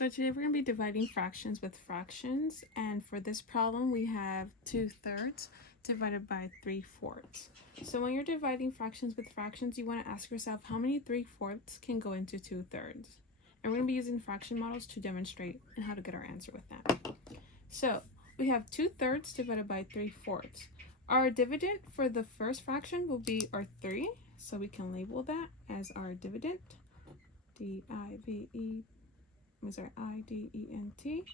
So today we're going to be dividing fractions with fractions, and for this problem we have 2/3 divided by 3/4. So when you're dividing fractions with fractions, you want to ask yourself how many 3/4 can go into 2/3. And we're going to be using fraction models to demonstrate and how to get our answer with that. So we have 2/3 divided by 3/4. Our dividend for the first fraction will be our 3, so we can label that as our dividend, I-D-E-N-T.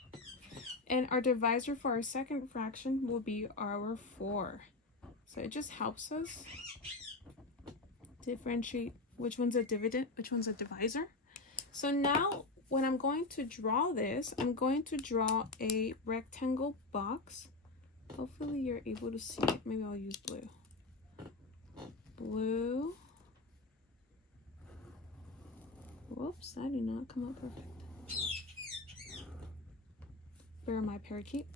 And our divisor for our second fraction will be our 4. So it just helps us differentiate which one's a dividend, which one's a divisor. So now when I'm going to draw this, I'm going to draw a rectangle box. Hopefully you're able to see it. Maybe I'll use blue. Blue. Whoops, that did not come out perfect. Where my parakeet?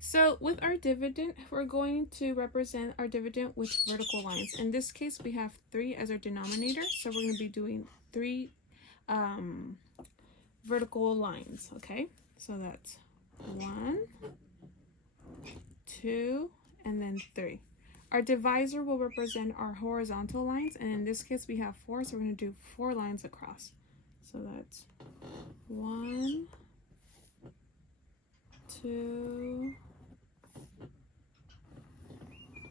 So with our dividend, we're going to represent our dividend with vertical lines. In this case, we have 3 as our denominator, so we're going to be doing 3 vertical lines, okay? So that's 1, 2, and then 3. Our divisor will represent our horizontal lines, and in this case, we have 4, so we're going to do 4 lines across. So that's 1, 2,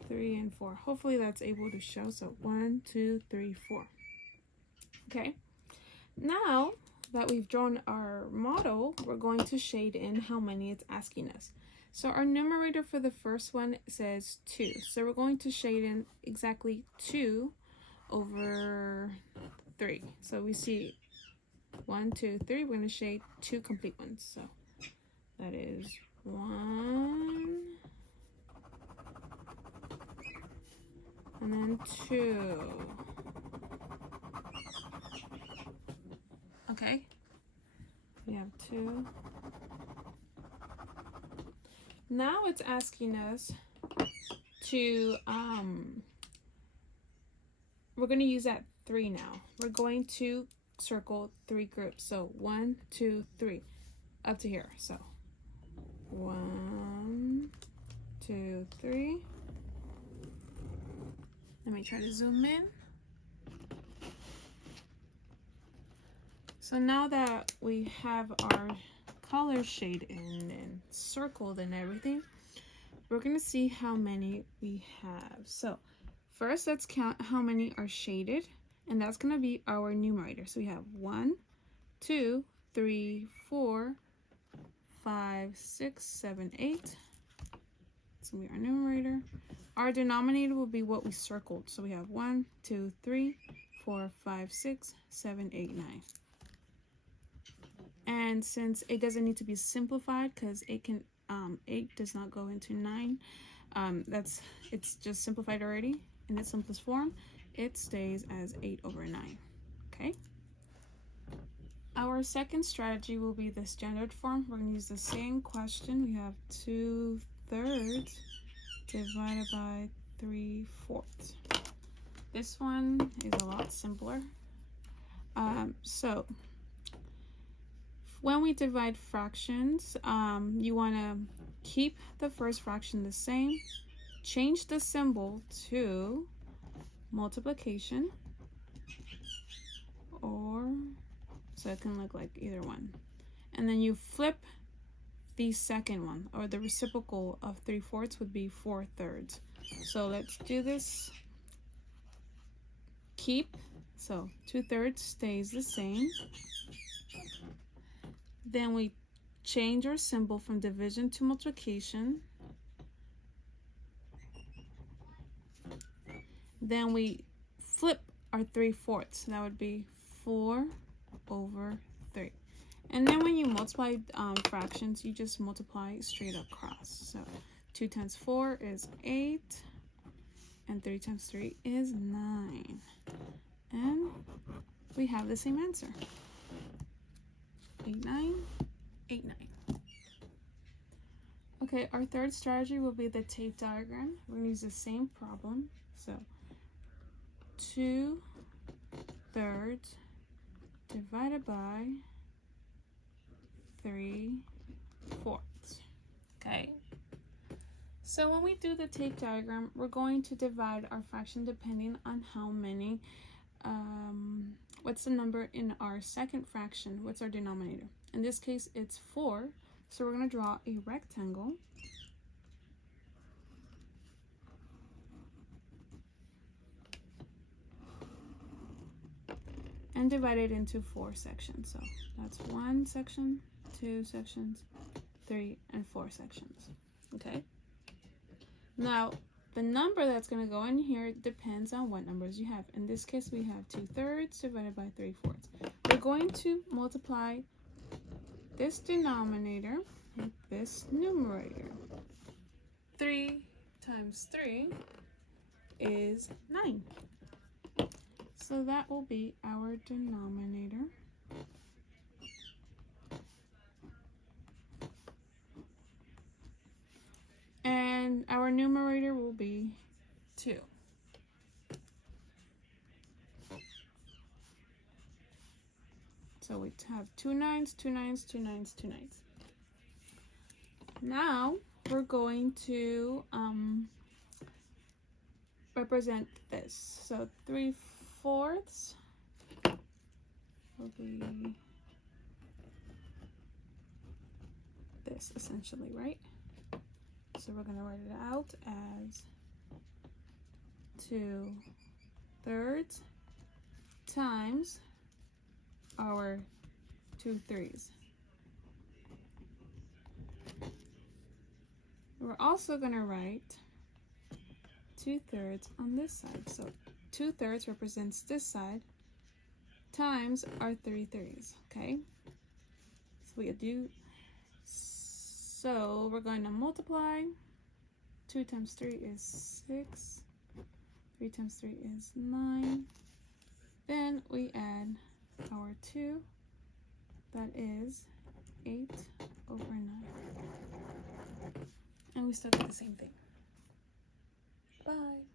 3, and 4. Hopefully that's able to show. So 1, 2, 3, 4. Okay. Now that we've drawn our model, we're going to shade in how many it's asking us. So our numerator for the first one says 2. So we're going to shade in exactly 2 over 3. So we see 1, 2, 3. We're going to shade 2 complete ones. So that is 1, and then 2. Okay, we have 2. Now it's asking us to, we're going to use that 3 now. We're going to circle 3 groups. So 1, 2, 3, up to here. So 1, 2, 3. Let me try to zoom in. So now that we have our color shade in and circled and everything, we're going to see how many we have. So first, let's count how many are shaded, and that's going to be our numerator. So we have 1, 2, 3, 4, 5, 6, 7, 8. It's going to be our numerator. Our denominator will be what we circled. So we have 1, 2, 3, 4, 5, 6, 7, 8, 9. And since it doesn't need to be simplified because 8 does not go into 9, it's just simplified already in its simplest form. It stays as 8 over 9. Okay. Our second strategy will be the standard form. We're going to use the same question. We have 2/3 divided by 3/4. This one is a lot simpler. So when we divide fractions, you want to keep the first fraction the same, change the symbol to multiplication, or so it can look like either one, and then you flip the second one, or the reciprocal of 3/4 would be 4/3. So let's do this. Keep, so 2/3 stays the same. Then we change our symbol from division to multiplication. Then we flip our 3/4. That would be 4 over 3. And then when you multiply fractions, you just multiply straight across. So 2 times 4 is 8, and 3 times 3 is 9. And we have the same answer. 8, 9, 8, 9. Okay, our third strategy will be the tape diagram. We're going to use the same problem. So 2/3 divided by 3/4. Okay. So when we do the tape diagram, we're going to divide our fraction depending on how many, what's the number in our second fraction, what's our denominator. In this case, it's 4, so we're going to draw a rectangle. And divide it into 4 sections. So that's 1 section, 2 sections, 3, and 4 sections. Okay? Now, the number that's going to go in here depends on what numbers you have. In this case, we have 2/3 divided by 3/4. We're going to multiply this denominator with this numerator. 3 times 3 is 9. So that will be our denominator. And our numerator will be 2. So we have 2 9s, 2 9s, 2 9s, 2 9s. Now we're going to represent this. So 3/4 will be this essentially, right? So we're going to write it out as 2/3 times our 2/3. We're also going to write 2/3 on this side. So 2/3 represents this side times our 3/3, okay? So we do. So we're going to multiply. 2 times 3 is 6. 3 times 3 is 9. Then we add our 2. That is 8/9. And we still get the same thing. Bye.